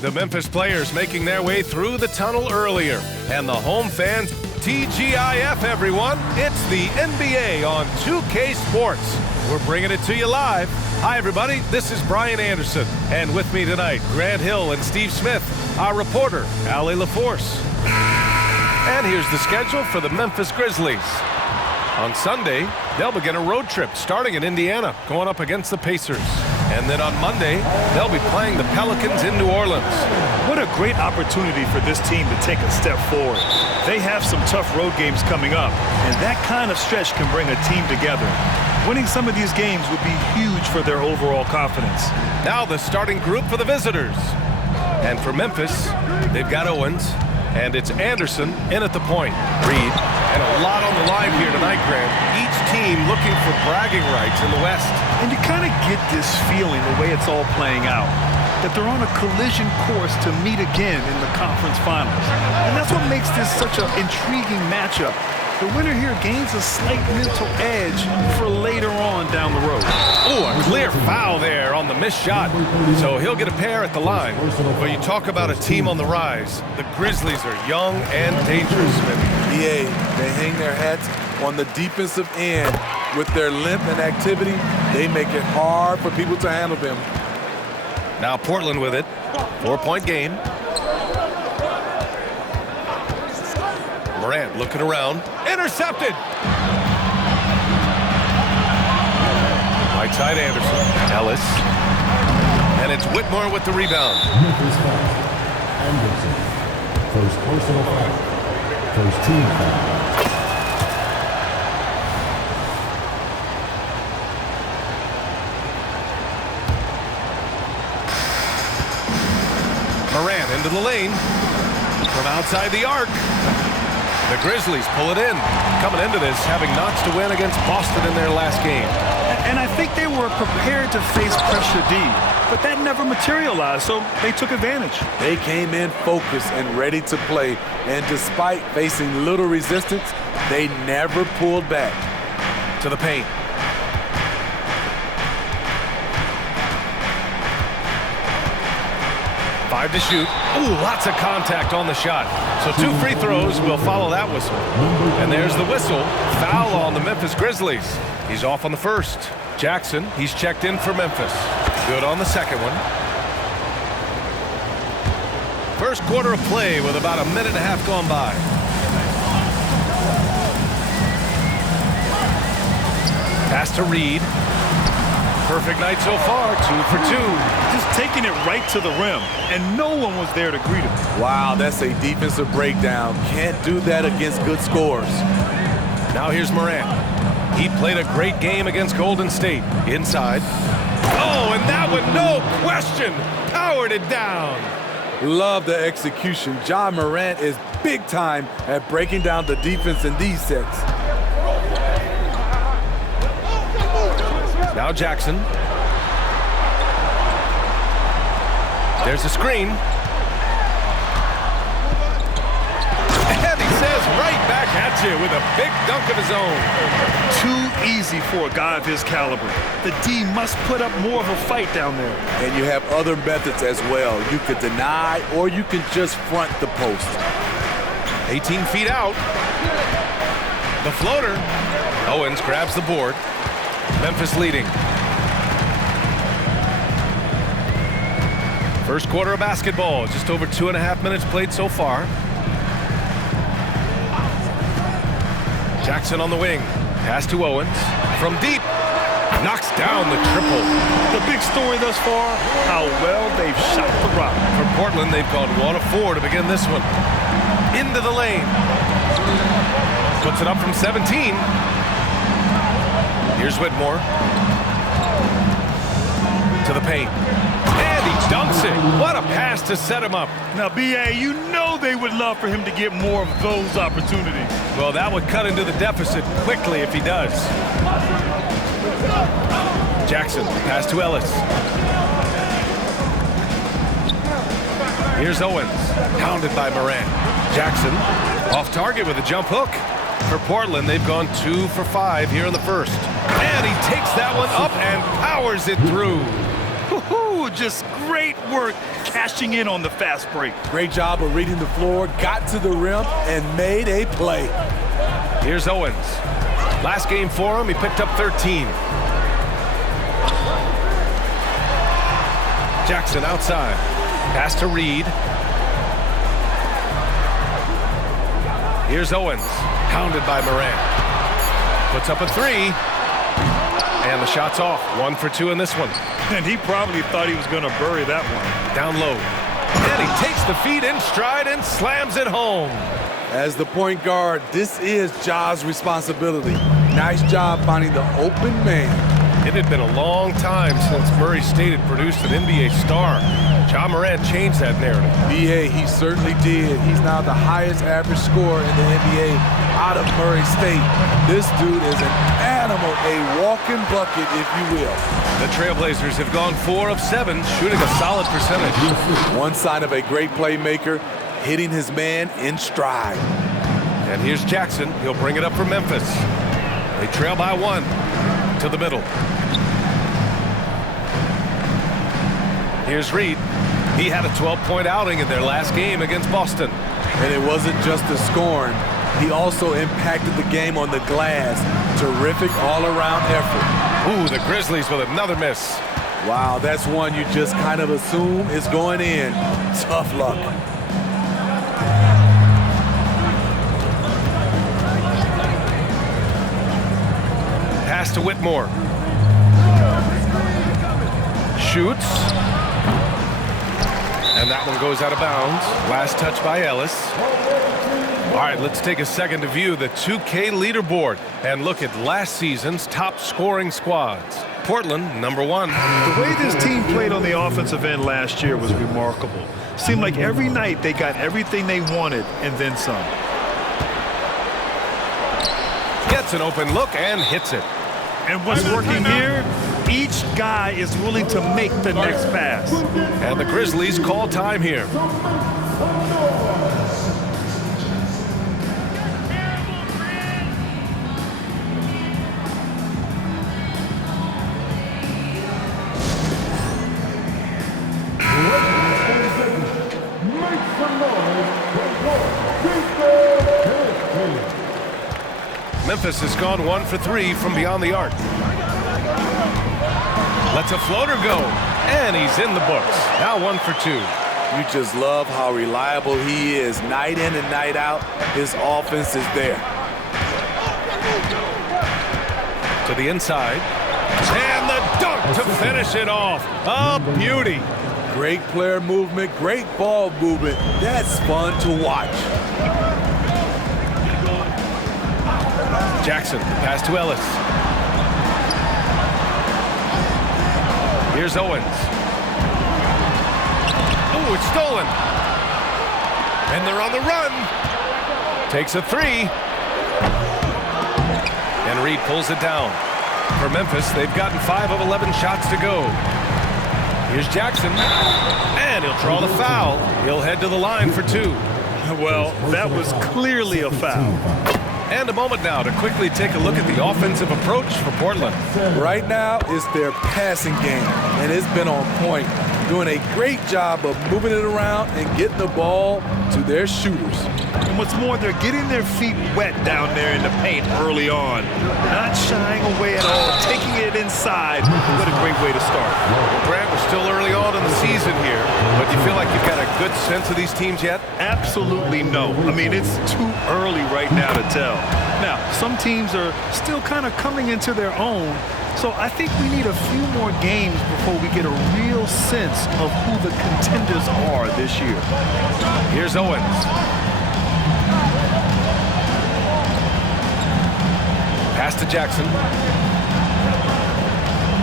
The Memphis players making their way through the tunnel earlier. And the home fans, TGIF everyone, it's the NBA on 2K Sports. We're bringing it to you live. Hi everybody, this is Brian Anderson. And with me tonight, Grant Hill and Steve Smith, our reporter, Allie LaForce. And here's the schedule for the Memphis Grizzlies. On Sunday, they'll begin a road trip starting in Indiana, going up against the Pacers. And then on Monday, they'll be playing the Pelicans in New Orleans. What a great opportunity for this team to take a step forward. They have some tough road games coming up, and that kind of stretch can bring a team together. Winning some of these games would be huge for their overall confidence. Now the starting group for the visitors. And for Memphis, they've got Owens, and it's Anderson in at the point. Reed, and a lot on the line here tonight, Grant. Each team looking for bragging rights in the West. And you kind of get this feeling the way it's all playing out, that they're on a collision course to meet again in the conference finals. And that's what makes this such an intriguing matchup. The winner here gains a slight mental edge for later on down the road. Oh, a clear foul there on the missed shot. So he'll get a pair at the line. But you talk about a team on the rise. The Grizzlies are young and dangerous, they hang their hats on the defensive end. With their length and activity, they make it hard for people to handle them. Now Portland with it. 4-point game. Morant looking around. Intercepted! Right side Anderson. Ellis. And it's Whitmore with the rebound. Anderson. First personal foul. First team foul. Morant into the lane from outside the arc. The Grizzlies pull it in. Coming into this, having knots to win against Boston in their last game. And I think they were prepared to face pressure D, but that never materialized, so they took advantage. They came in focused and ready to play, and despite facing little resistance, they never pulled back. To the paint. Five to shoot. Ooh, lots of contact on the shot. So 2 free throws will follow that whistle. And there's the whistle. Foul on the Memphis Grizzlies. He's off on the first. Jackson, he's checked in for Memphis. Good on the second one. First quarter of play with about a minute and a half gone by. Pass to Reed. Perfect night so far, 2 for 2. Just taking it right to the rim, and no one was there to greet him. Wow, that's a defensive breakdown. Can't do that against good scores. Now here's Morant. He played a great game against Golden State. Inside. Oh, and that one, no question, powered it down. Love the execution. Ja Morant is big time at breaking down the defense in these sets. Now Jackson. There's a screen. And he says right back at you with a big dunk of his own. Too easy for a guy of his caliber. The D must put up more of a fight down there. And you have other methods as well. You could deny or you can just front the post. 18 feet out. The floater. Owens grabs the board. Memphis leading. First quarter of basketball, just over 2.5 minutes played so far. Jackson on the wing. Pass to Owens. From deep. Knocks down the triple. The big story thus far, how well they've shot the rock. For Portland, they've gone 1 of 4 to begin this one. Into the lane. Puts it up from 17. Here's Whitmore. To the paint. And he dunks it. What a pass to set him up. Now, B.A., you know they would love for him to get more of those opportunities. Well, that would cut into the deficit quickly if he does. Jackson, pass to Ellis. Here's Owens, pounded by Morant. Jackson, off target with a jump hook. For Portland, they've gone 2 for 5 here in the first. And he takes that one up and powers it through. Just great work cashing in on the fast break. Great job of reading the floor, got to the rim, and made a play. Here's Owens. Last game for him, he picked up 13. Jackson outside. Pass to Reed. Here's Owens. Pounded by Morant. Puts up a three. And the shot's off. 1 for 2 in this one. And he probably thought he was going to bury that one. Down low. And he takes the feed in stride and slams it home. As the point guard, this is Ja's responsibility. Nice job finding the open man. It had been a long time since Murray State had produced an NBA star. Ja Morant changed that narrative. B.A., he certainly did. He's now the highest average scorer in the NBA out of Murray State. This dude is an animal, a walking bucket, if you will. The Trailblazers have gone 4 of 7, shooting a solid percentage. One sign of a great playmaker, hitting his man in stride. And here's Jackson. He'll bring it up for Memphis. They trail by 1 to the middle. Here's Reed. He had a 12-point outing in their last game against Boston. And it wasn't just the scoring. He also impacted the game on the glass. Terrific all-around effort. Ooh, the Grizzlies with another miss. Wow, that's one you just kind of assume is going in. Tough luck. Pass to Whitmore. Shoots. And that one goes out of bounds. Last touch by Ellis. All right, let's take a second to view the 2K leaderboard and look at last season's top scoring squads. Portland, number 1. The way this team played on the offensive end last year was remarkable. Seemed like every night they got everything they wanted and then some. Gets an open look and hits it. And what's working here, each guy is willing to make the next pass. And the Grizzlies call time here. Memphis has gone 1 for 3 from beyond the arc. Lets a floater go, and he's in the books. Now 1 for 2. You just love how reliable he is. Night in and night out, his offense is there. To the inside. And the dunk to finish it off. A beauty. Great player movement, great ball movement. That's fun to watch. Jackson, pass to Ellis. Here's Owens. Oh, it's stolen. And they're on the run. Takes a 3. And Reed pulls it down. For Memphis, they've gotten 5 of 11 shots to go. Here's Jackson. And he'll draw the foul. He'll head to the line for 2. Well, that was clearly a foul. And a moment now to quickly take a look at the offensive approach for Portland. Right now, it's their passing game, and it's been on point. Doing a great job of moving it around and getting the ball to their shooters. And what's more, they're getting their feet wet down there in the paint early on. Not shying away at all, taking it inside. What a great way to start. Grant, we're still early on in the season here, but do you feel like you've got a good sense of these teams yet? Absolutely no. I mean, it's too early right now to tell. Now, some teams are still kind of coming into their own, so I think we need a few more games before we get a real sense of who the contenders are this year. Here's Owens. Pass to Jackson.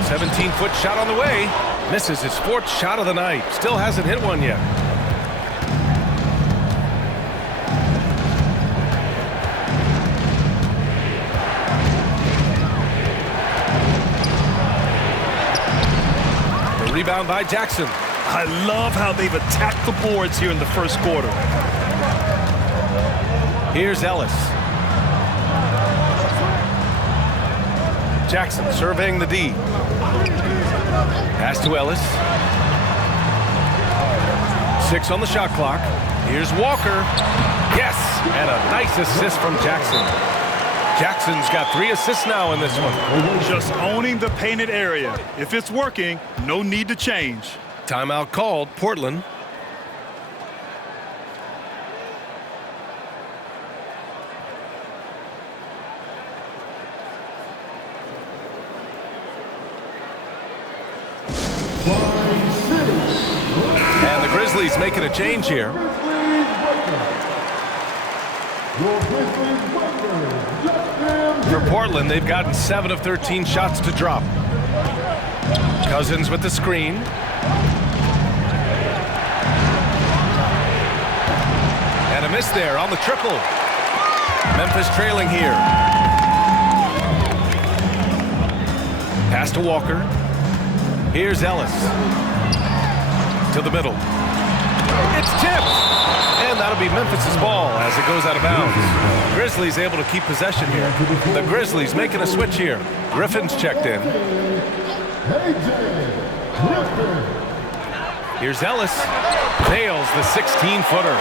17-foot shot on the way. Misses his 4th shot of the night. Still hasn't hit one yet. The rebound by Jackson. I love how they've attacked the boards here in the first quarter. Here's Ellis. Jackson surveying the D. Pass to Ellis. 6 on the shot clock. Here's Walker. Yes, and a nice assist from Jackson. Jackson's got 3 assists now in this one. Just owning the painted area. If it's working, no need to change. Timeout called, Portland. And the Grizzlies making a change here. For Portland, they've gotten 7 of 13 shots to drop. Cousins with the screen. And a miss there on the triple. Memphis trailing here. Pass to Walker. Here's Ellis. To the middle. It's tipped. And that'll be Memphis' ball as it goes out of bounds. Grizzlies able to keep possession here. The Grizzlies making a switch here. Griffin's checked in. Here's Ellis. Nails the 16-footer.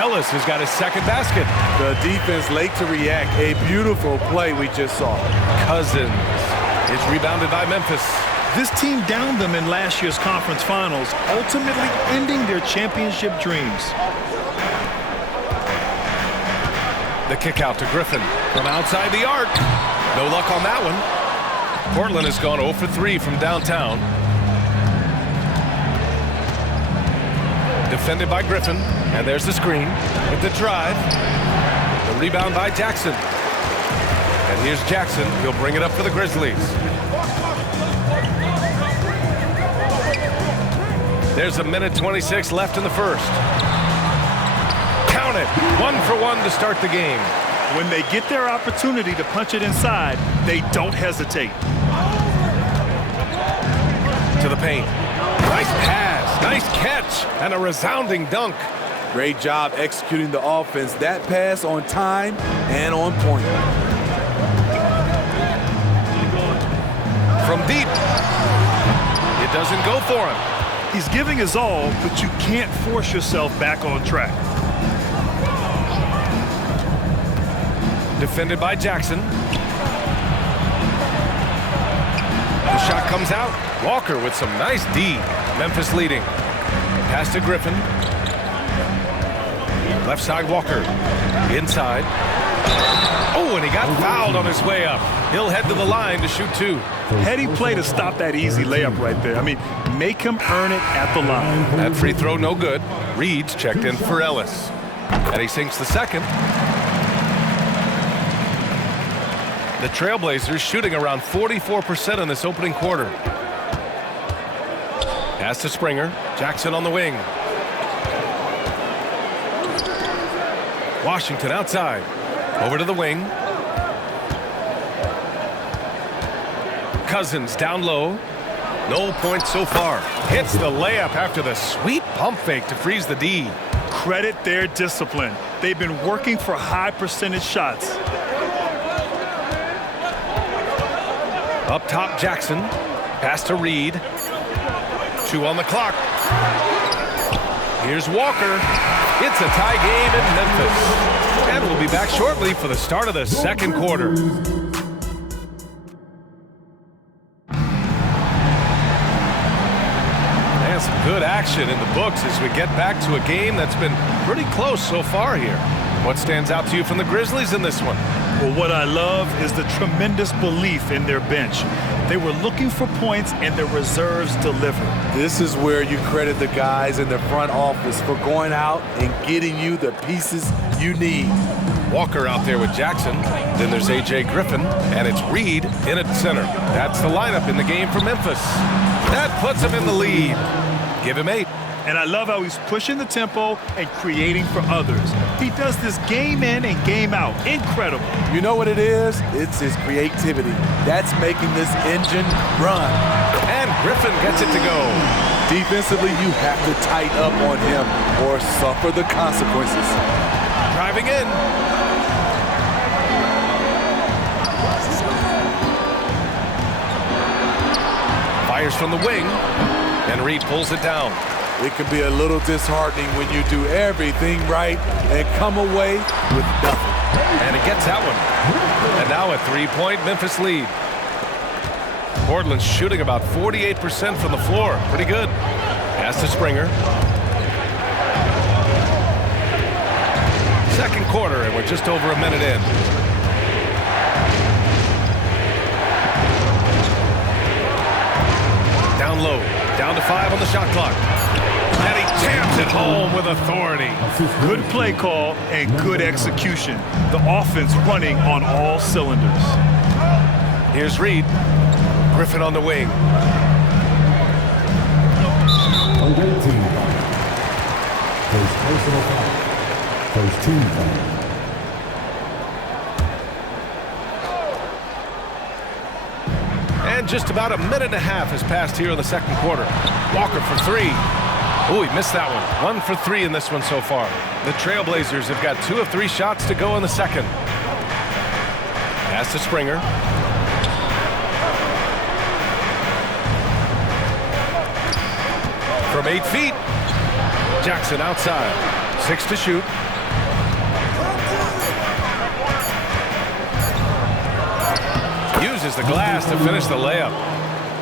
Ellis has got his second basket. The defense late to react. A beautiful play we just saw. Cousins is rebounded by Memphis. This team downed them in last year's conference finals, ultimately ending their championship dreams. The kick out to Griffin from outside the arc. No luck on that one. Portland has gone 0 for 3 from downtown. Defended by Griffin, and there's the screen with the drive. The rebound by Jackson. And here's Jackson. He'll bring it up for the Grizzlies. There's a minute 26 left in the first. Count it. 1 for 1 to start the game. When they get their opportunity to punch it inside, they don't hesitate. To the paint. Nice pass, nice catch, and a resounding dunk. Great job executing the offense. That pass on time and on point. From deep. It doesn't go for him. He's giving his all, but you can't force yourself back on track. Defended by Jackson. The shot comes out. Walker with some nice D. Memphis leading. Pass to Griffin. Left side Walker. Inside. Oh, and he got fouled on his way up. He'll head to the line to shoot 2. Heady play to stop that easy layup right there. I mean, make him earn it at the line. That free throw no good. Reed's checked in for Ellis. And he sinks the second. The Trailblazers shooting around 44% in this opening quarter. Pass to Springer. Jackson on the wing. Washington outside. Over to the wing. Cousins down low. No points so far. Hits the layup after the sweet pump fake to freeze the D. Credit their discipline. They've been working for high percentage shots. Up top, Jackson. Pass to Reed. 2 on the clock. Here's Walker. It's a tie game in Memphis. And we'll be back shortly for the start of the second quarter. And some good action in the books as we get back to a game that's been pretty close so far here. What stands out to you from the Grizzlies in this one? Well, what I love is the tremendous belief in their bench. They were looking for points, and their reserves delivered. This is where you credit the guys in the front office for going out and getting you the pieces you need. Walker out there with Jackson. Then there's A.J. Griffin, and it's Reed in at center. That's the lineup in the game for Memphis. That puts him in the lead. Give him 8. And I love how he's pushing the tempo and creating for others. He does this game in and game out. Incredible. You know what it is? It's his creativity. That's making this engine run. And Griffin gets it to go. Defensively, you have to tighten up on him or suffer the consequences. Driving in. Fires from the wing. And Reed pulls it down. It can be a little disheartening when you do everything right and come away with nothing. And he gets that one. And now a 3-point Memphis lead. Portland's shooting about 48% from the floor. Pretty good. Pass to Springer. Second quarter, and we're just over a minute in. Down low. Down to 5 on the shot clock. And he jams it home with authority. Good play call and good execution. The offense running on all cylinders. Here's Reed. Griffin on the wing. On red team. First personal foul. First team foul. And just about a minute and a half has passed here in the second quarter. Walker for 3. Oh, he missed that one. 1 for 3 in this one so far. The Trailblazers have got 2 of 3 shots to go in the second. Pass to Springer. From 8 feet. Jackson outside. 6 to shoot. Uses the glass to finish the layup.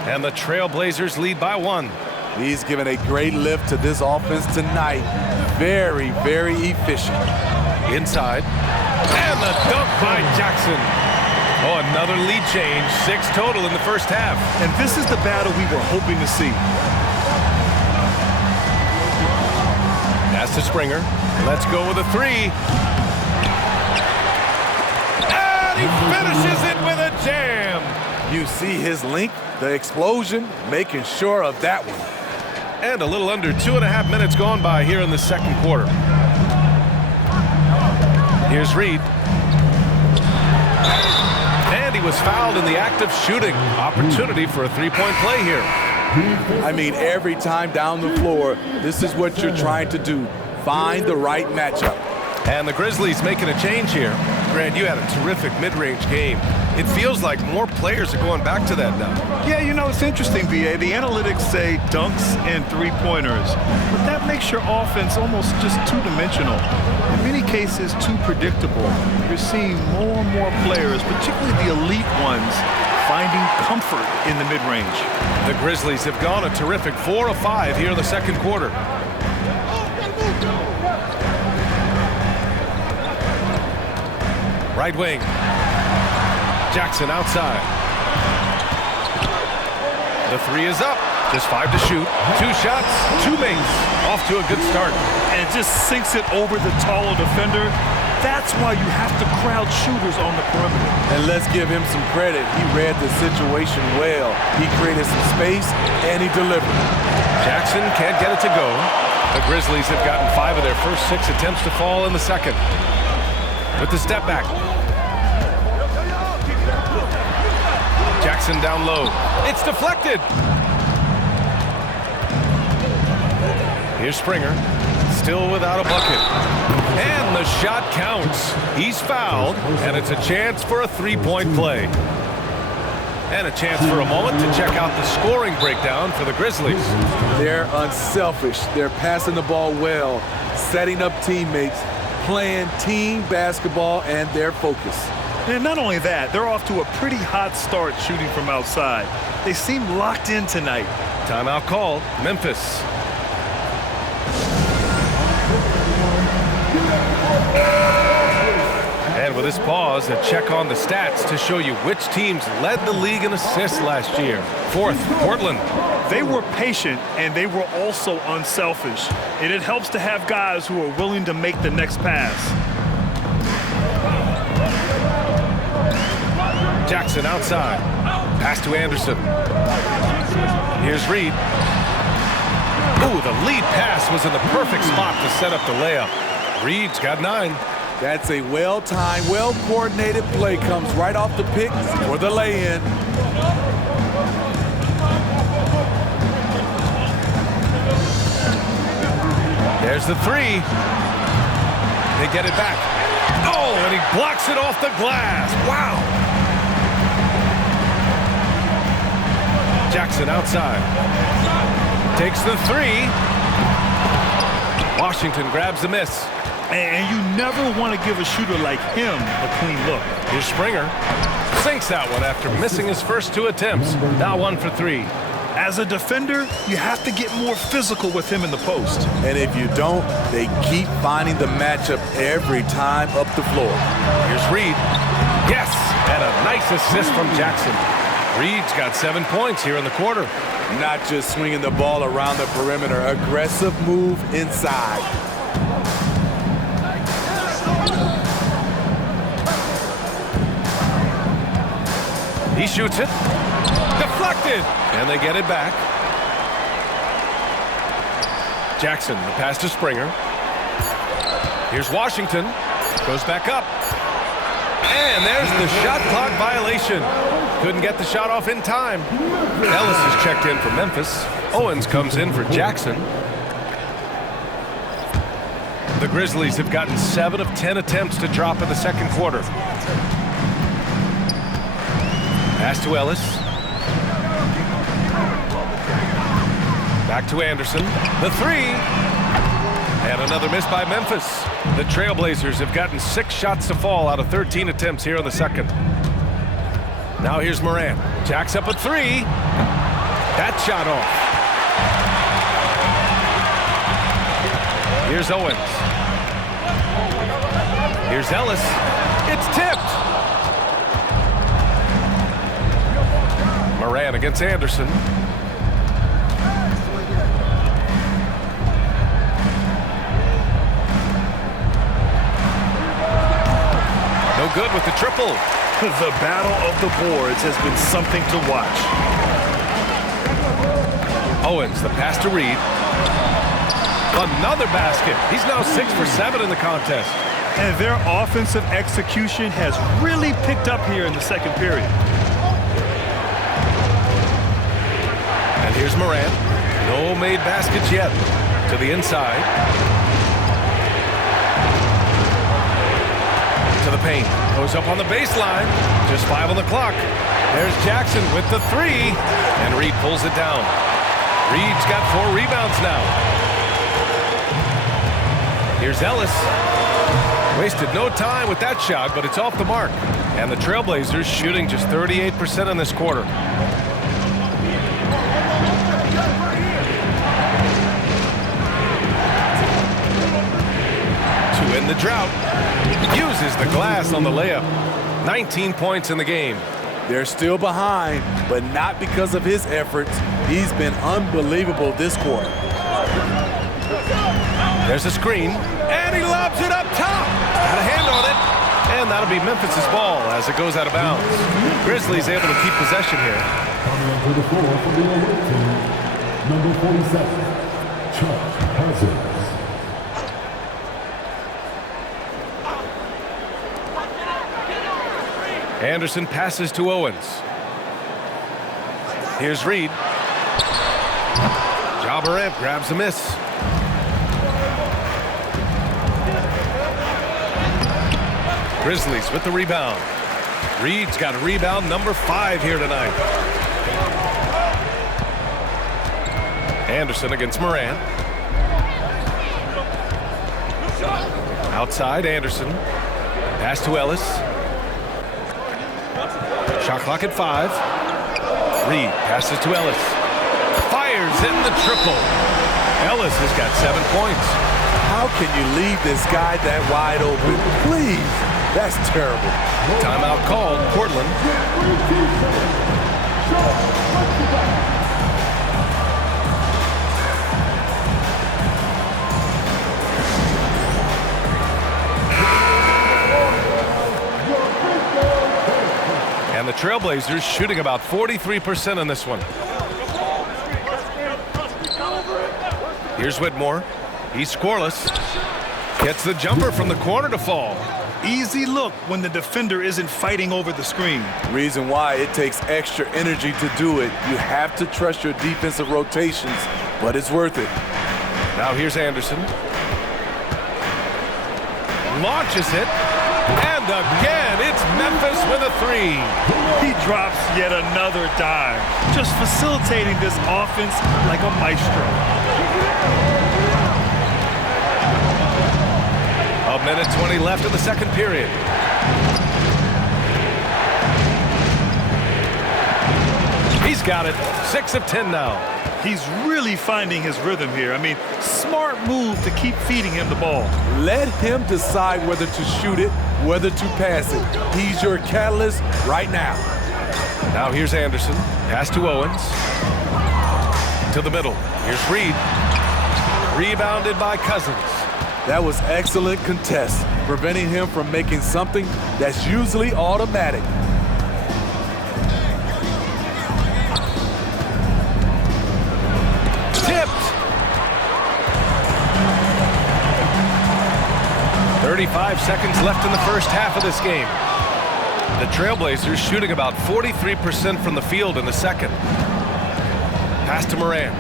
And the Trailblazers lead by 1. He's given a great lift to this offense tonight. Very, very efficient. Inside. And the dunk by Jackson. Oh, another lead change. 6 total in the first half. And this is the battle we were hoping to see. Pass to Springer. Let's go with a 3. And he finishes it with a jam. You see his length, the explosion, making sure of that one. And a little under 2.5 minutes gone by here in the second quarter. Here's Reed. And he was fouled in the act of shooting. Opportunity for a 3-point play here. I mean, every time down the floor, this is what you're trying to do. Find the right matchup. And the Grizzlies making a change here. Grant, you had a terrific mid-range game. It feels like more players are going back to that now. Yeah, you know, it's interesting, B.A. The analytics say dunks and three-pointers, but that makes your offense almost just two-dimensional. In many cases, too predictable. You're seeing more and more players, particularly the elite ones, finding comfort in the mid-range. The Grizzlies have gone a terrific 4 of 5 here in the second quarter. Right wing. Jackson outside. The 3 is up. Just 5 to shoot. 2 shots, 2 makes. Off to a good start. And it just sinks it over the taller defender. That's why you have to crowd shooters on the perimeter. And let's give him some credit. He read the situation well. He created some space, and he delivered. Jackson can't get it to go. The Grizzlies have gotten 5 of their first 6 attempts to fall in the second. With the step back. Jackson down low. It's deflected. Here's Springer. Still without a bucket. And the shot counts. He's fouled, and it's a chance for a 3-point play. And a chance for a moment to check out the scoring breakdown for the Grizzlies. They're unselfish. They're passing the ball well, setting up teammates, playing team basketball, and their focus. And not only that, they're off to a pretty hot start shooting from outside. They seem locked in tonight. Timeout called. Memphis. And with this pause, a check on the stats to show you which teams led the league in assists last year. 4th, Portland. They were patient, and they were also unselfish. And it helps to have guys who are willing to make the next pass. Jackson outside. Pass to Anderson. Here's Reed. Ooh, the lead pass was in the perfect spot to set up the layup. Reed's got 9. That's a well-timed, well-coordinated play. Comes right off the pick for the lay-in. There's the 3. They get it back. Oh, and he blocks it off the glass. Wow. Jackson outside. Takes the 3. Washington grabs the miss. And you never want to give a shooter like him a clean look. Here's Springer. Sinks that one after missing his first 2 attempts. Now 1 for 3. As a defender, you have to get more physical with him in the post. And if you don't, they keep finding the matchup every time up the floor. Here's Reed. Yes! And a nice assist from Jackson. Reed's got 7 points here in the quarter. Not just swinging the ball around the perimeter, aggressive move inside. He shoots it. Deflected! And they get it back. Jackson, the pass to Springer. Here's Washington. Goes back up. And there's the shot clock violation. Couldn't get the shot off in time. Ellis is checked in for Memphis. Owens comes in for Jackson. The Grizzlies have gotten 7 of 10 attempts to drop in the second quarter. Pass to Ellis. Back to Anderson. The 3. And another miss by Memphis. The Trailblazers have gotten 6 shots to fall out of 13 attempts here in the second. Now here's Morant. Jacks up a 3. That shot off. Here's Owens. Here's Ellis. It's tipped. Morant against Anderson. No good with the triple. The battle of the boards has been something to watch. Owens, the pass to Reed. Another basket. He's now 6 for 7 in the contest. And their offensive execution has really picked up here in the second period. And here's Morant. No made baskets yet. To the inside. To the paint. Goes up on the baseline. Just 5 on the clock. There's Jackson with the 3. And Reed pulls it down. Reed's got 4 rebounds now. Here's Ellis. Wasted no time with that shot, but it's off the mark. And the Trailblazers shooting just 38% in this quarter. To end the drought. Uses the glass on the layup. 19 points in the game. They're still behind, but not because of his efforts. He's been unbelievable this quarter. There's a screen, and he lobs it up top. Got a hand on it, and that'll be Memphis's ball as it goes out of bounds. Grizzlies able to keep possession here. Coming onto the floor from the away team, number 47, Chuck Cousins. Anderson passes to Owens. Here's Reed. Ja Morant grabs the miss. Grizzlies with the rebound. Reed's got a rebound number 5 here tonight. Anderson against Morant. Outside, Anderson. Pass to Ellis. Shot clock at 5. Reed passes to Ellis. Fires in the triple. Ellis has got 7 points. How can you leave this guy that wide open? Please. That's terrible. Timeout called, Portland. And the Trailblazers shooting about 43% on this one. Here's Whitmore. He's scoreless. Gets the jumper from the corner to fall. Easy look when the defender isn't fighting over the screen. Reason why it takes extra energy to do it. You have to trust your defensive rotations, but it's worth it. Now here's Anderson. Launches it. And again, it's Memphis with a 3. He drops yet another dime, just facilitating this offense like a maestro. minute 20 left in the second period. He's got it. 6 of 10 now. He's really finding his rhythm here. I mean, smart move to keep feeding him the ball. Let him decide whether to shoot it, whether to pass it. He's your catalyst right now. Now here's Anderson. Pass to Owens. To the middle. Here's Reed. Rebounded by Cousins. That was excellent contest, preventing him from making something that's usually automatic. Tipped. 35 seconds left in the first half of this game. The Trailblazers shooting about 43% from the field in the second. Pass to Moran.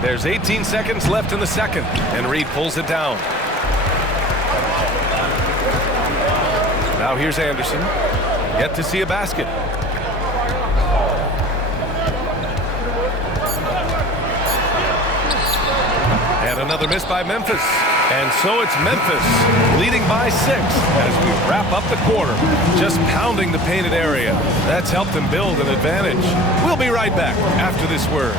There's 18 seconds left in the second, and Reed pulls it down. Now here's Anderson. Yet to see a basket. And another miss by Memphis. And so it's Memphis leading by 6 as we wrap up the quarter. Just pounding the painted area. That's helped them build an advantage. We'll be right back after this word.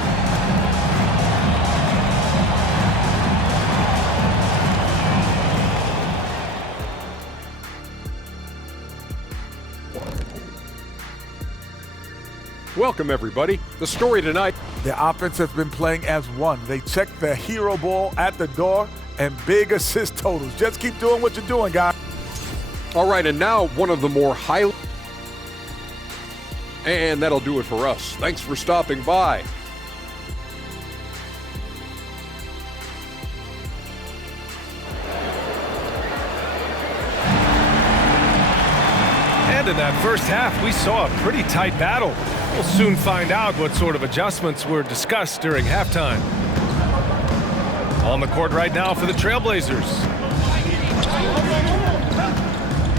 Welcome, everybody. The story tonight. The offense has been playing as one. They checked the hero ball at the door and big assist totals. Just keep doing what you're doing, guys. All right, and now one of the more highly... And that'll do it for us. Thanks for stopping by. And in that first half, we saw a pretty tight battle. We'll soon find out what sort of adjustments were discussed during halftime. On the court right now for the Trailblazers.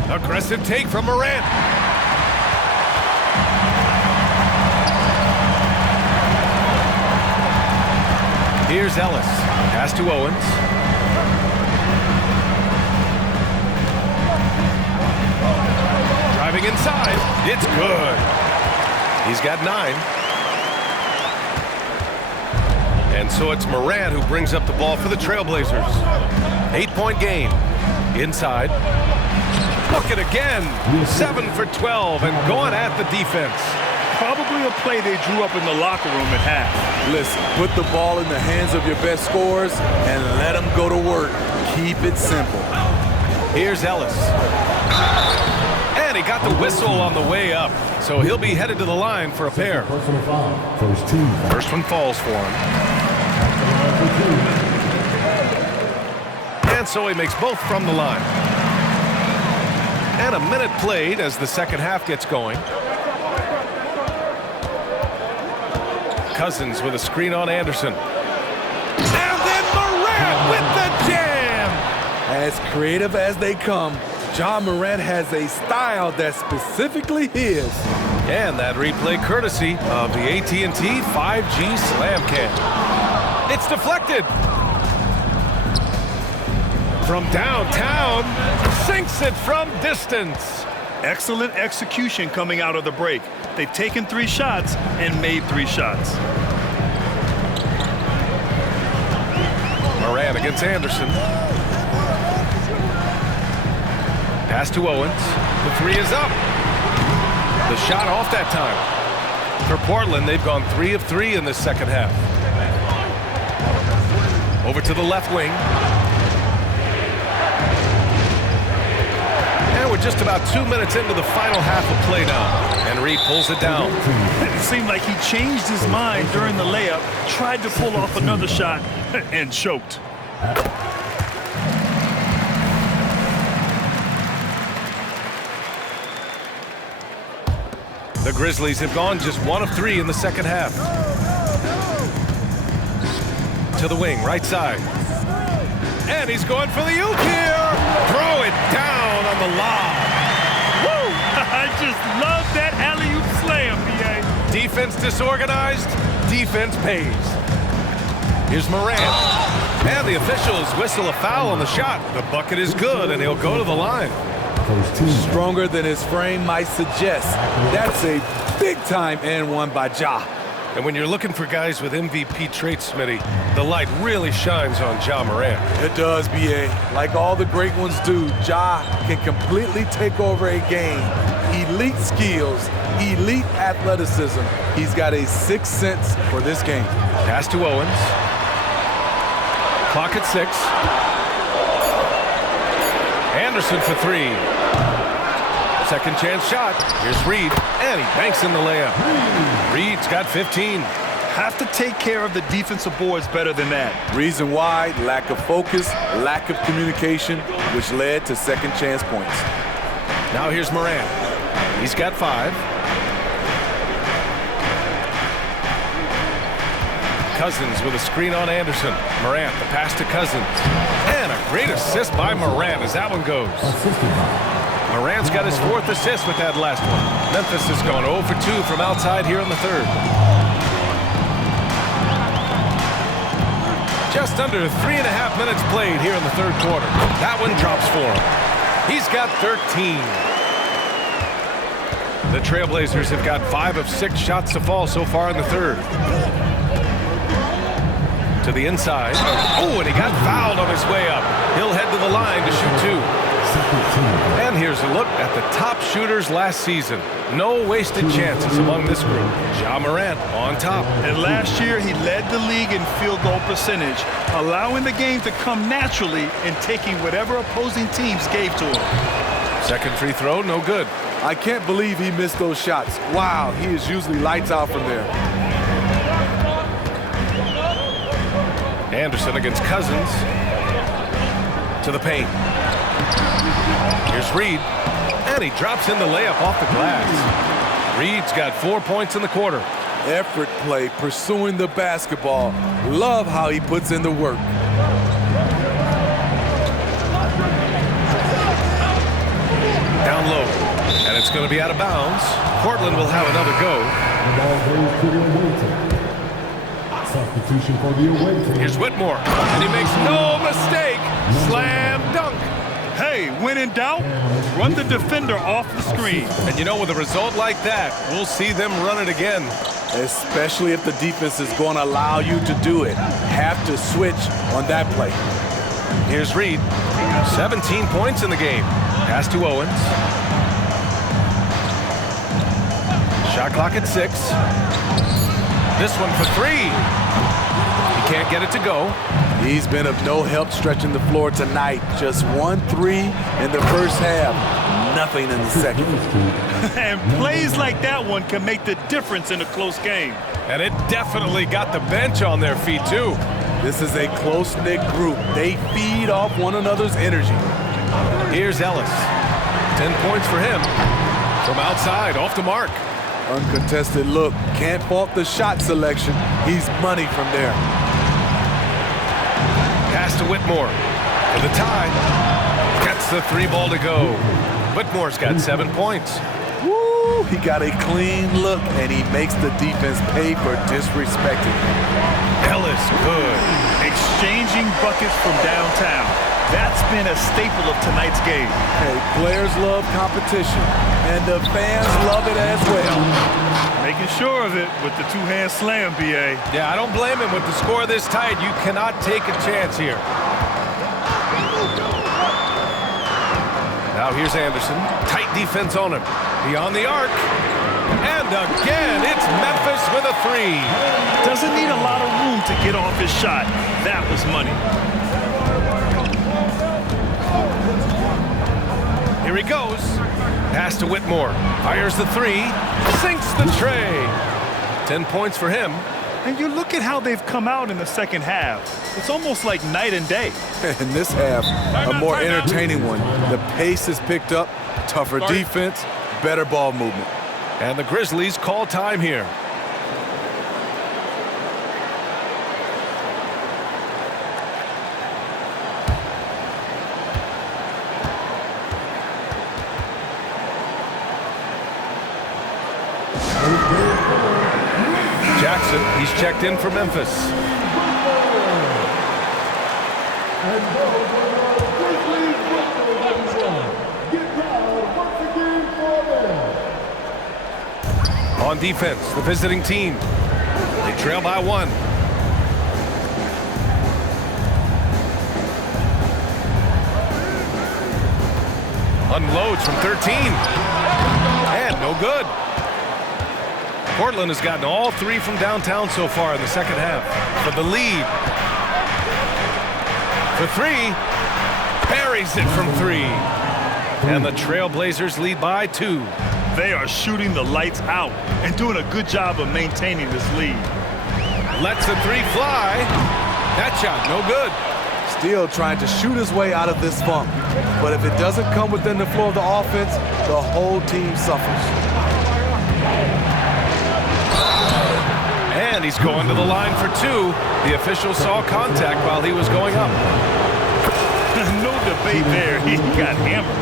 Aggressive take from Morant. Here's Ellis. Pass to Owens. Driving inside. It's good. He's got 9. And so it's Moran who brings up the ball for the Trailblazers. 8-point game. Inside. Look it again. 7 for 12 and going at the defense. Probably a play they drew up in the locker room at half. Listen, put the ball in the hands of your best scorers and let them go to work. Keep it simple. Here's Ellis. And he got the whistle on the way up. So he'll be headed to the line for a pair. Personal foul. First team. First one falls for him. And so he makes both from the line. And a minute played as the second half gets going. Cousins with a screen on Anderson. And then Morant with the jam! As creative as they come, Ja Morant has a style that's specifically his. And that replay courtesy of the AT&T 5G Slam Cam. It's deflected. From downtown, sinks it from distance. Excellent execution coming out of the break. They've taken 3 shots and made 3 shots. Moran against Anderson. Pass to Owens. The 3 is up. The shot off that time. For Portland, they've gone 3 of 3 in this second half. Over to the left wing. And we're just about 2 minutes into the final half of play now. And Reed pulls it down. It seemed like he changed his mind during the layup, tried to pull off another shot, and choked. The Grizzlies have gone just 1 of 3 in the second half. To the wing, right side. And he's going for the oop here. Throw it down on the lob. Woo! I just love that alley-oop slam, B.A. Defense disorganized. defense pays. Here's Morant. And the officials whistle a foul on the shot. The bucket is good, and he'll go to the line. Stronger than his frame might suggest. That's a big-time and one by Ja. And when you're looking for guys with MVP traits, Smitty, the light really shines on Ja Morant. It does, B.A. Like all the great ones do, Ja can completely take over a game. Elite skills, elite athleticism. He's got a sixth sense for this game. Pass to Owens. Clock at 6. Anderson for 3. Second chance shot. Here's Reed, and he banks in the layup. Reed's got 15. Have to take care of the defensive boards better than that. Reason why, lack of focus, lack of communication, which led to second chance points. Now here's Morant. He's got 5. Cousins with a screen on Anderson. Morant, the pass to Cousins. And a great assist by Morant as that one goes. Morant's got his 4th assist with that last one. Memphis has gone 0 for 2 from outside here in the 3rd. Just under 3.5 minutes played here in the 3rd quarter. That one drops for him. He's got 13. The Trailblazers have got 5 of 6 shots to fall so far in the 3rd. To the inside. Oh, and he got fouled on his way up. He'll head to the line to shoot 2. And here's a look at the top shooters last season. No wasted chances among this group. Ja Morant on top. And last year, he led the league in field goal percentage, allowing the game to come naturally and taking whatever opposing teams gave to him. Second free throw, no good. I can't believe he missed those shots. Wow, he is usually lights out from there. Anderson against Cousins. To the paint. Here's Reed. And he drops in the layup off the glass. Reed's got 4 points in the quarter. Effort play, pursuing the basketball. Love how he puts in the work. Down low. And it's going to be out of bounds. Portland will have another go. The ball goes to the away team. Substitution for the away team. Here's Whitmore. And he makes no mistake. Slam dunk. Hey, when in doubt, run the defender off the screen. And you know, with a result like that, we'll see them run it again. Especially if the defense is going to allow you to do it. Have to switch on that play. Here's Reed. 17 points in the game. Pass to Owens. Shot clock at 6. This one for 3. He can't get it to go. He's been of no help stretching the floor tonight. Just 1 3 in the first half. Nothing in the second. And plays like that one can make the difference in a close game. And it definitely got the bench on their feet, too. This is a close-knit group. They feed off one another's energy. Here's Ellis. 10 points for him. From outside, off the mark. Uncontested look. Can't fault the shot selection. He's money from there. Pass to Whitmore for the tie. Gets the 3 ball to go. Whitmore's got 7 points. Woo! He got a clean look, and he makes the defense pay for disrespecting him. Ellis good. Exchanging buckets from downtown. That's been a staple of tonight's game. Hey, players love competition, and the fans love it as well. Making sure of it with the 2-hand slam, B.A. Yeah, I don't blame him. With the score this tight, you cannot take a chance here. Now here's Anderson. Tight defense on him. Beyond the arc. And again, it's Memphis with a 3. Doesn't need a lot of room to get off his shot. That was money. Here he goes. Pass to Whitmore. Fires the 3. Sinks the tray. 10 points for him. And you look at how they've come out in the second half. It's almost like night and day. In this half, a more entertaining one. The pace is picked up, tougher defense, better ball movement. And the Grizzlies call time here. Jackson, he's He's checked in for Memphis. On defense, the visiting team. They trail by 1. Unloads from 13. And no good. Portland has gotten all 3 from downtown so far in the second half. For the lead. For 3. Buries it from 3. And the Trailblazers lead by 2. They are shooting the lights out and doing a good job of maintaining this lead. Lets the 3 fly. That shot, no good. Still trying to shoot his way out of this funk. But if it doesn't come within the flow of the offense, the whole team suffers. And he's going to the line for 2. The official saw contact while he was going up. No debate there. He got hammered.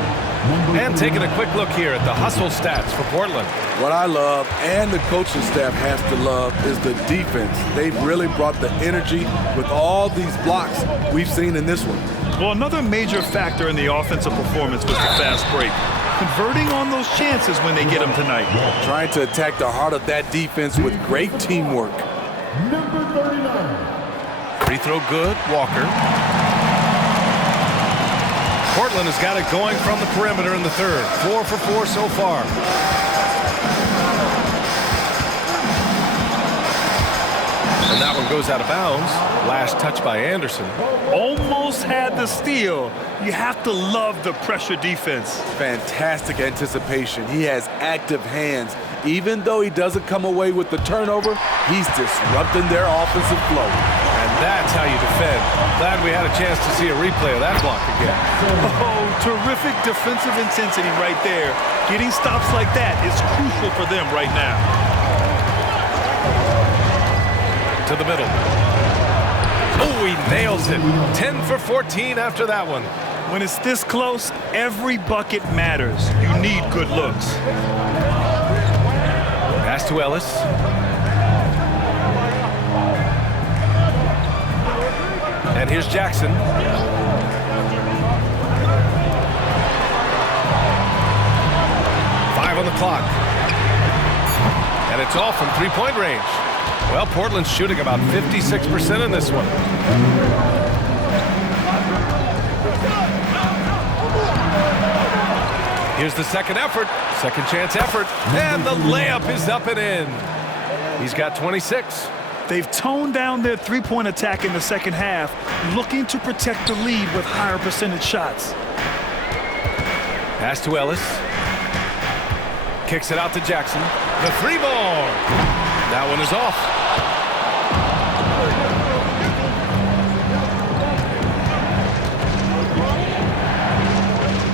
And taking a quick look here at the hustle stats for Portland. What I love, and the coaching staff has to love, is the defense. They've really brought the energy with all these blocks we've seen in this one. Well, another major factor in the offensive performance was the fast break. Converting on those chances when they get them tonight. Trying to attack the heart of that defense with great teamwork. Number 39. Free throw good, Walker. Portland has got it going from the perimeter in the third. 4 for 4 so far. And that one goes out of bounds. Last touch by Anderson. Almost had the steal. You have to love the pressure defense. Fantastic anticipation. He has active hands. Even though he doesn't come away with the turnover, he's disrupting their offensive flow. And that's how you defend. Glad we had a chance to see a replay of that block again. Oh, terrific defensive intensity right there. Getting stops like that is crucial for them right now. To the middle. Oh, he nails it. 10 for 14 after that one. When it's this close, every bucket matters. You need good looks. Pass to Ellis. And here's Jackson. 5 on the clock. And it's off from three-point range. Well, Portland's shooting about 56% in this one. Here's the second effort. Second chance effort. And the layup is up and in. He's got 26. They've toned down their three-point attack in the second half, looking to protect the lead with higher percentage shots. Pass to Ellis. Kicks it out to Jackson. The 3-ball. That one is off.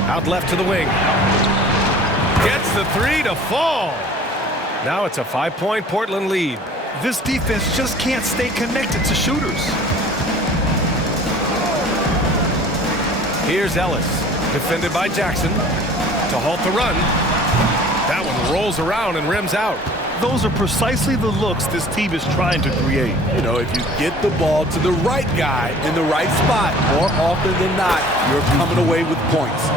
Out left to the wing. Gets the 3 to fall. Now it's a 5-point Portland lead. This defense just can't stay connected to shooters. Here's Ellis, defended by Jackson, to halt the run. That one rolls around and rims out. Those are precisely the looks this team is trying to create. You know, if you get the ball to the right guy in the right spot, more often than not, you're coming away with points.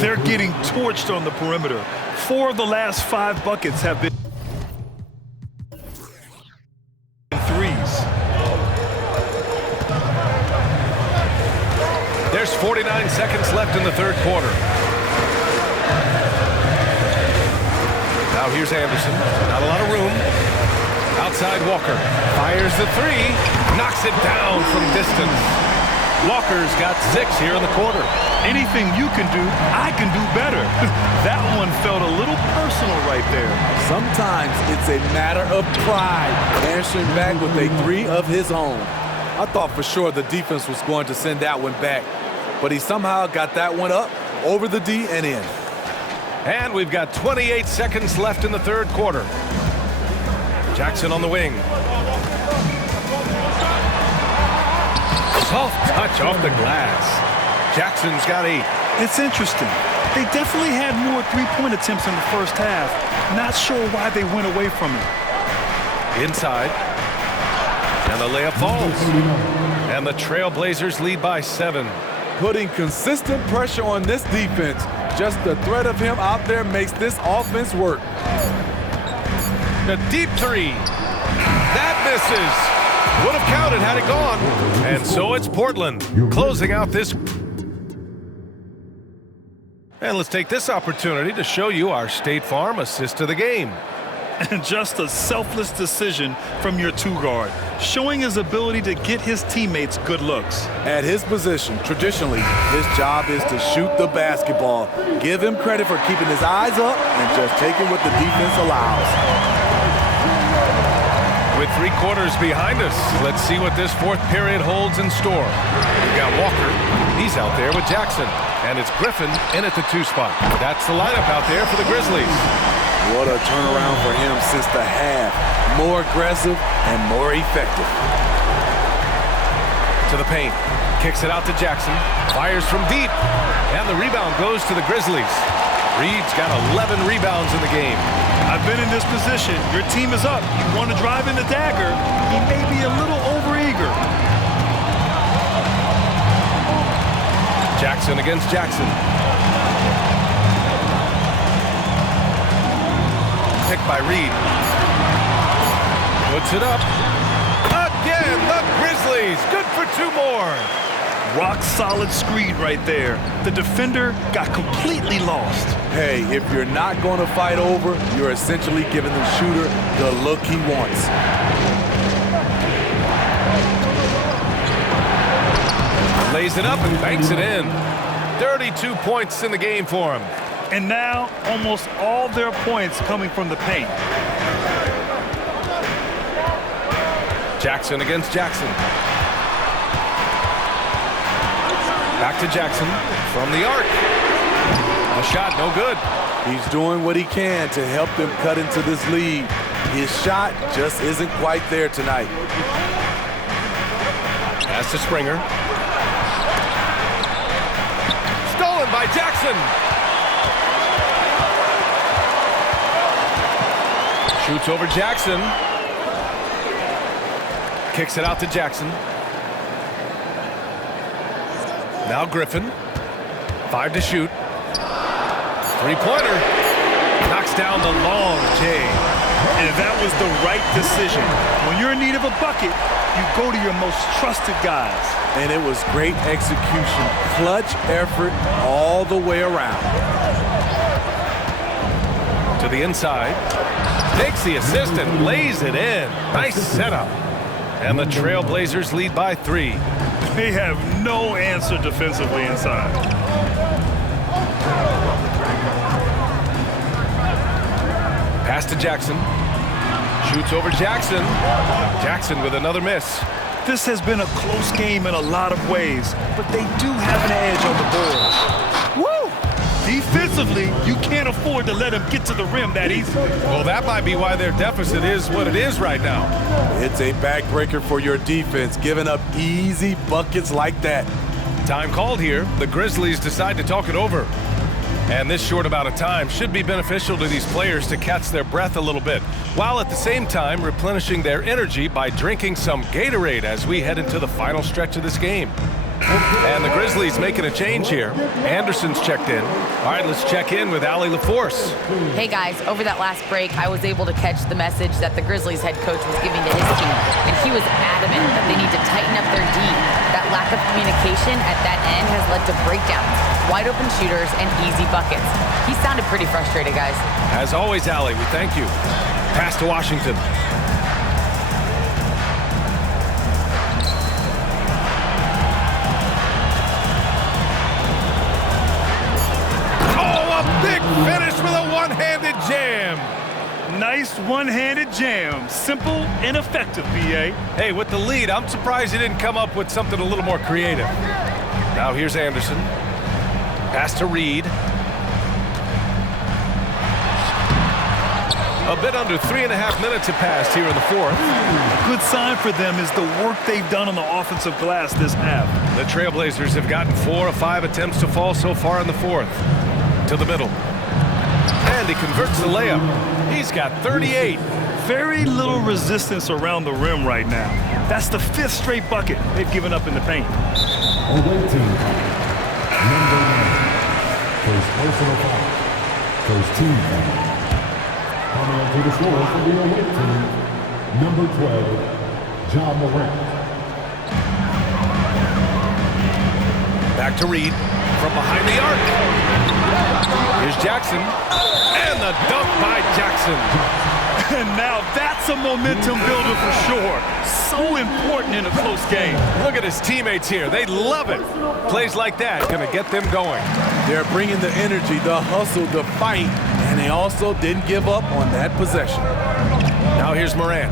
They're getting torched on the perimeter. 4 of the last 5 buckets have been threes. There's 49 seconds left in the third quarter. Now here's Anderson. Not a lot of room. Outside Walker. Fires the 3. Knocks it down from distance. Walker's got 6 here in the quarter. Anything you can do, I can do better. That one felt a little personal right there. Sometimes it's a matter of pride, answering back with a 3 of his own. I thought for sure the defense was going to send that one back, but he somehow got that one up, over the D and in. And we've got 28 seconds left in the third quarter. Jackson on the wing. Soft touch off the glass. Jackson's got 8. It's interesting. They definitely had more three-point attempts in the first half. Not sure why they went away from it. Inside. And the layup falls. And the Trailblazers lead by 7. Putting consistent pressure on this defense. Just the threat of him out there makes this offense work. A deep 3. That misses. Would have counted had it gone. And so it's Portland closing out this. And let's take this opportunity to show you our State Farm assist to the game. And just a selfless decision from your two-guard, showing his ability to get his teammates good looks. At his position, traditionally, his job is to shoot the basketball. Give him credit for keeping his eyes up and just taking what the defense allows. With 3 quarters behind us, let's see what this 4th period holds in store. We've got Walker. He's out there with Jackson. And it's Griffin in at the 2 spot. That's the lineup out there for the Grizzlies. What a turnaround for him since the half. More aggressive and more effective. To the paint. Kicks it out to Jackson. Fires from deep. And the rebound goes to the Grizzlies. Reed's got 11 rebounds in the game. I've been in this position. Your team is up. You want to drive in the dagger. He may be a little overeager. Jackson against Jackson. Picked by Reed. Puts it up. Again, the Grizzlies. Good for 2 more. Rock solid screen right there. The defender got completely lost. Hey, if you're not going to fight over, you're essentially giving the shooter the look he wants. Lays it up and banks it in. 32 points in the game for him. And now, almost all their points coming from the paint. Jackson against Jackson. Back to Jackson from the arc. A shot, no good. He's doing what he can to help them cut into this lead. His shot just isn't quite there tonight. Pass to Springer. Stolen by Jackson. Shoots over Jackson. Kicks it out to Jackson. Now Griffin. 5 to shoot. 3-pointer. Knocks down the long J. And that was the right decision. When you're in need of a bucket, you go to your most trusted guys. And it was great execution. Clutch effort all the way around. To the inside. Takes the assist and lays it in. Nice setup. And the Trailblazers lead by 3. They have no answer defensively inside. Pass to Jackson. Shoots over Jackson. Jackson with another miss. This has been a close game in a lot of ways, but they do have an edge on the boards. Woo! Defensively, you can't afford to let him get to the rim that easy. Well, that might be why their deficit is what it is right now. It's a backbreaker for your defense, giving up easy buckets like that. Time called here. The Grizzlies decide to talk it over. And this short amount of time should be beneficial to these players to catch their breath a little bit, while at the same time replenishing their energy by drinking some Gatorade as we head into the final stretch of this game. And the Grizzlies making a change here. Anderson's checked in. All right, let's check in with Allie LaForce. Hey guys, over that last break, I was able to catch the message that the Grizzlies head coach was giving to his team, and he was adamant that they need to tighten up their D. That lack of communication at that end has led to breakdowns, wide open shooters, and easy buckets. He sounded pretty frustrated, guys. As always, Allie, we thank you. Pass to Washington. Big finish with a one-handed jam. Nice one-handed jam. Simple and effective, B.A. Hey, with the lead, I'm surprised he didn't come up with something a little more creative. Now here's Anderson. Pass to Reed. A bit under 3.5 minutes have passed here in the 4th. A good sign for them is the work they've done on the offensive glass this half. The Trailblazers have gotten 4 of 5 attempts to fall so far in the 4th. To the middle. And he converts the layup. He's got 38. Very little resistance around the rim right now. That's the 5th straight bucket they've given up in the paint. Away team. Number 9. First personal foul. First team foul. Coming onto the floor for the away team. Number 12, Ja Morant. Back to Reed from behind the arc. Here's Jackson. And the dunk by Jackson. And now that's a momentum builder for sure. So important in a close game. Look at his teammates here. They love it. Plays like that going to get them going. They're bringing the energy, the hustle, the fight, and they also didn't give up on that possession. Now here's Morant.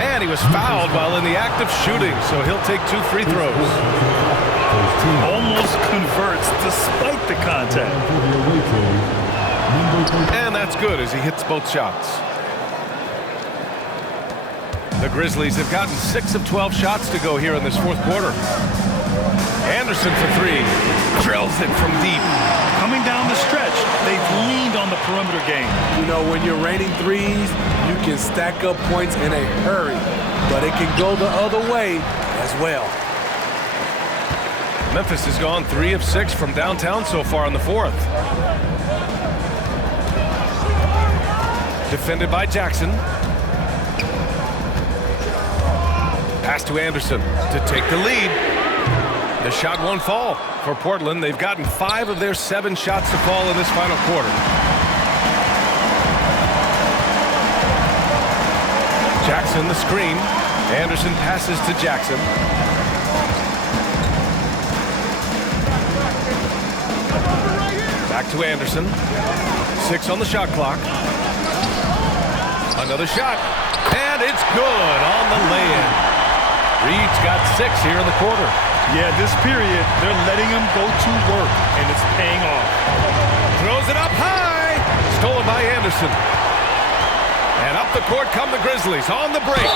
And he was fouled while in the act of shooting, so he'll take 2 free throws. Almost converts despite the contact. And that's good as he hits both shots. The Grizzlies have gotten 6 of 12 shots to go here in this 4th quarter. Anderson for 3. Drills it from deep. Coming down the stretch, they've leaned on the perimeter game. You know, when you're raining threes, you can stack up points in a hurry, but it can go the other way as well. Memphis has gone 3 of 6 from downtown so far in the 4th. Defended by Jackson. Pass to Anderson to take the lead. The shot won't fall for Portland. They've gotten 5 of their 7 shots to fall in this final quarter. Jackson the screen. Anderson passes to Jackson. Back to Anderson. 6 on the shot clock. Another shot. And it's good on the lay-in. Reed's got 6 here in the quarter. Yeah, this period, they're letting him go to work, and it's paying off. Throws it up high. Stolen by Anderson. And up the court come the Grizzlies on the break.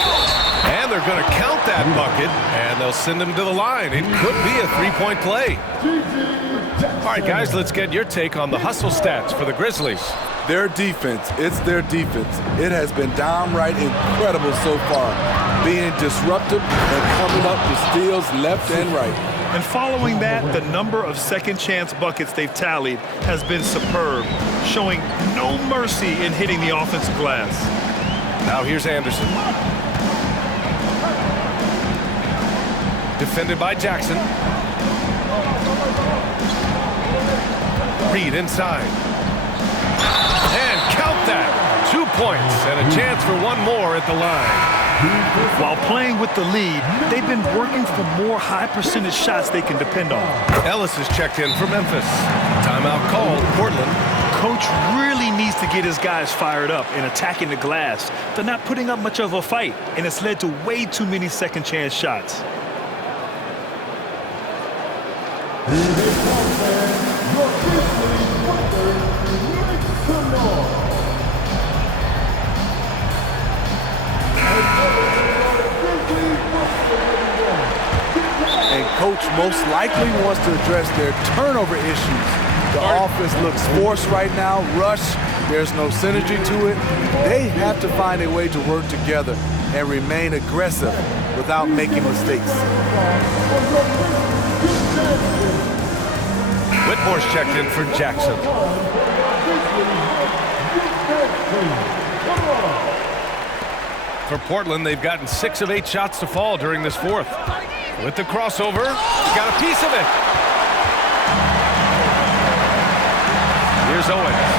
And they're going to count that bucket, and they'll send him to the line. It could be a 3-point play. All right, guys, let's get your take on the hustle stats for the Grizzlies. Their defense, it's their defense. It has been downright incredible so far, being disruptive and coming up with steals left and right. And following that, the number of second chance buckets they've tallied has been superb, showing no mercy in hitting the offensive glass. Now here's Anderson. Defended by Jackson. Reed inside. And count that. 2 points and a chance for one more at the line. While playing with the lead, they've been working for more high-percentage shots they can depend on. Ellis is checked in for Memphis. Timeout called, Portland. Coach really needs to get his guys fired up and attacking the glass. They're not putting up much of a fight, and it's led to way too many second-chance shots. And Coach most likely wants to address their turnover issues. The offense looks forced right now, rush, there's no synergy to it. They have to find a way to work together and remain aggressive without making mistakes. Whitmore's checked in for Jackson. For Portland, they've gotten 6 of 8 shots to fall during this 4th. With the crossover, got a piece of it. Here's Owens.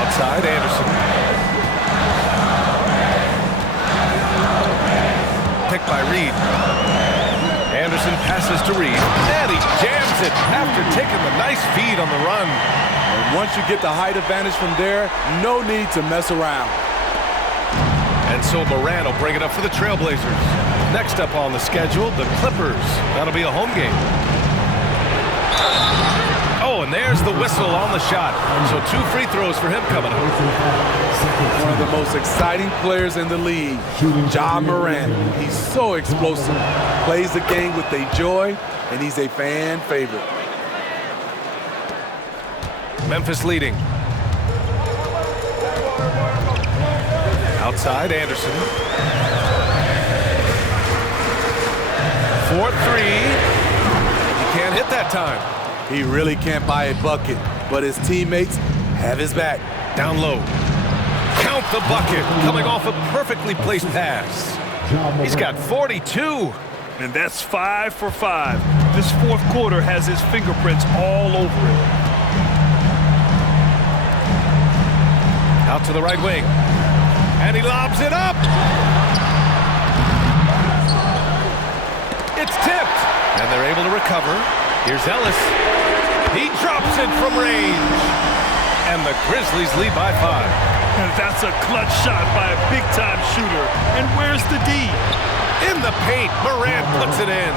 Outside, Anderson. Picked by Reed. Anderson passes to Reed, and he jams it after taking the nice feed on the run. And once you get the height advantage from there, no need to mess around. And so Morant will bring it up for the Trailblazers. Next up on the schedule, the Clippers. That'll be a home game. Oh, and there's the whistle on the shot. So 2 free throws for him coming up. One of the most exciting players in the league, Ja Morant. He's so explosive, plays the game with a joy, and he's a fan favorite. Memphis leading. Outside, Anderson. 4-3. He can't hit that time. He really can't buy a bucket, but his teammates have his back. Down low. Count the bucket. Coming off a perfectly placed pass. He's got 42. And that's 5 for 5. This fourth quarter has his fingerprints all over it. Out to the right wing. And he lobs it up. It's tipped. And they're able to recover. Here's Ellis. He drops it from range. And the Grizzlies lead by 5. And that's a clutch shot by a big-time shooter. And where's the D? In the paint, Morant puts it in.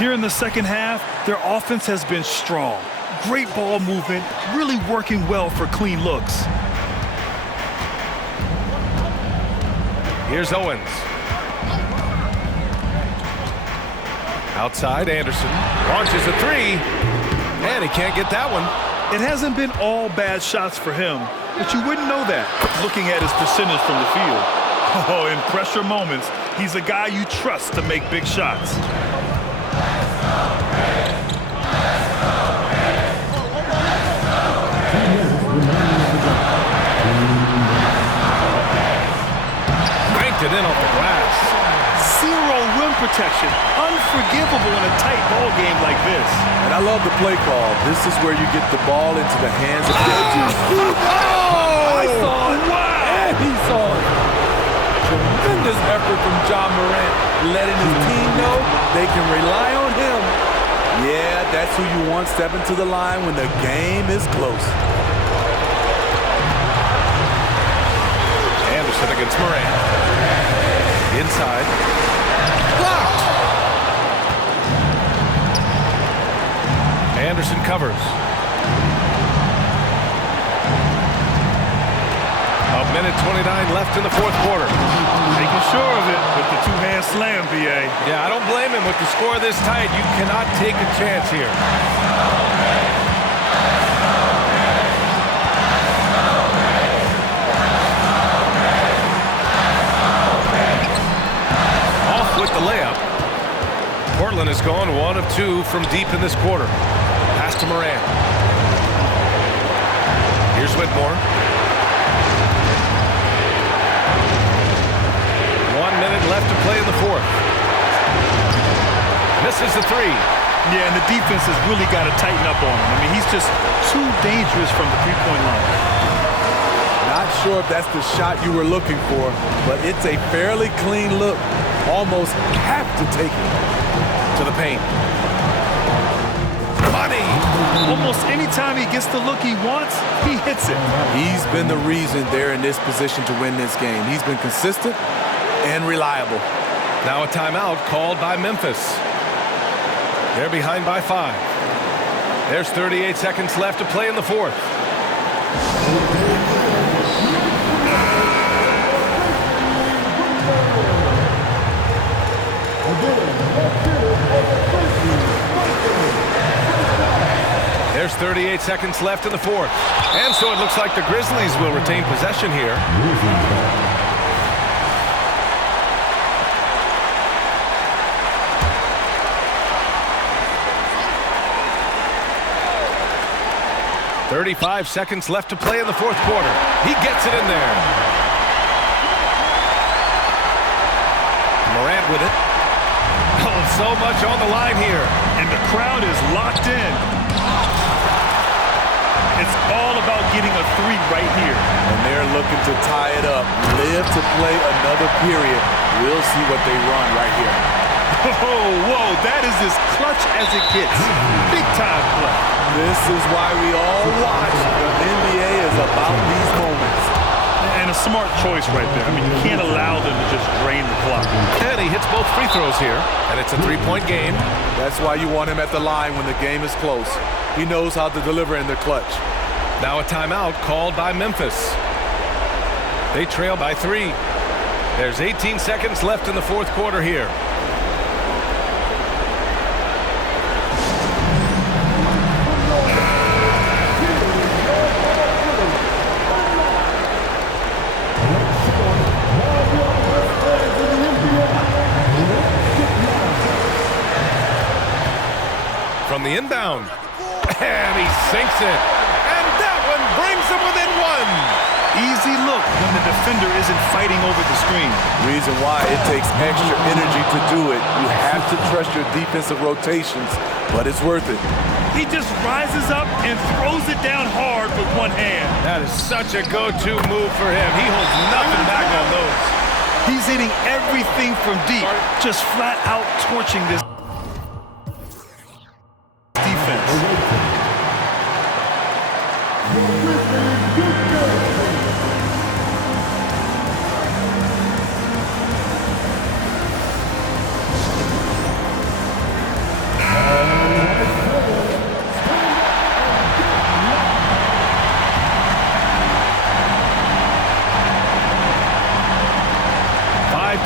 Here in the second half, their offense has been strong. Great ball movement, really working well for clean looks. Here's Owens. Outside, Anderson launches a 3, and he can't get that one. It hasn't been all bad shots for him, but you wouldn't know that looking at his percentage from the field. Oh, in pressure moments, he's a guy you trust to make big shots. Banked it in off the glass. Zero rim protection. Unforgivable in a tight ball game like this. And I love the play call. This is where you get the ball into the hands of coaches. I saw it. Wow. And he saw it. Tremendous effort from John Morant, letting his team know they can rely on him. Yeah, that's who you want stepping to the line when the game is close. Anderson against Morant. Inside. Blocked. Anderson covers. A minute 29 left in the fourth quarter. Making sure of it with the two-hand slam, B.A. Yeah, I don't blame him. With the score this tight, you cannot take a chance here. Off with the layup. Portland has gone 1 of 2 from deep in this quarter. Pass to Morant. Here's Whitmore. 1 minute left to play in the fourth. Misses the 3. Yeah, and the defense has really got to tighten up on him. I mean, he's just too dangerous from the three-point line. Not sure if that's the shot you were looking for, but it's a fairly clean look. Almost have to take it. To the paint. Money! Almost any time he gets the look he wants, he hits it. He's been the reason they're in this position to win this game. He's been consistent and reliable. Now a timeout called by Memphis. They're behind by 5. There's 38 seconds left to play in the fourth. There's 38 seconds left in the fourth. And so it looks like the Grizzlies will retain possession here. 35 seconds left to play in the fourth quarter. He gets it in there. Morant with it. Oh, so much on the line here. And the crowd is locked in. It's all about getting a 3 right here. And they're looking to tie it up. Live to play another period. We'll see what they run right here. Oh, whoa, that is as clutch as it gets. Big time play. This is why we all watch. The NBA is about these moments. And a smart choice right there. I mean, you can't allow them to just drain the clock. And he hits both free throws here. And it's a 3-point game. That's why you want him at the line when the game is close. He knows how to deliver in the clutch. Now a timeout called by Memphis. They trail by 3. There's 18 seconds left in the fourth quarter here. sinks it. And that one brings them within one. Easy look when the defender isn't fighting over the screen. Reason why it takes extra energy to do it. You have to trust your defensive rotations, but it's worth it. He just rises up and throws it down hard with one hand. That is such a go-to move for him. He holds nothing back on those. He's hitting everything from deep, just flat out torching this defense.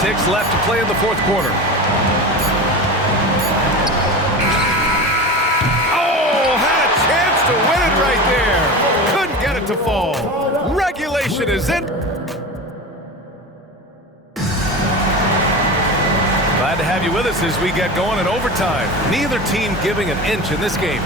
Ticks left to play in the fourth quarter. Oh, had a chance to win it right there. Couldn't get it to fall. Regulation is in. Glad to have you with us as we get going in overtime. Neither team giving an inch in this game.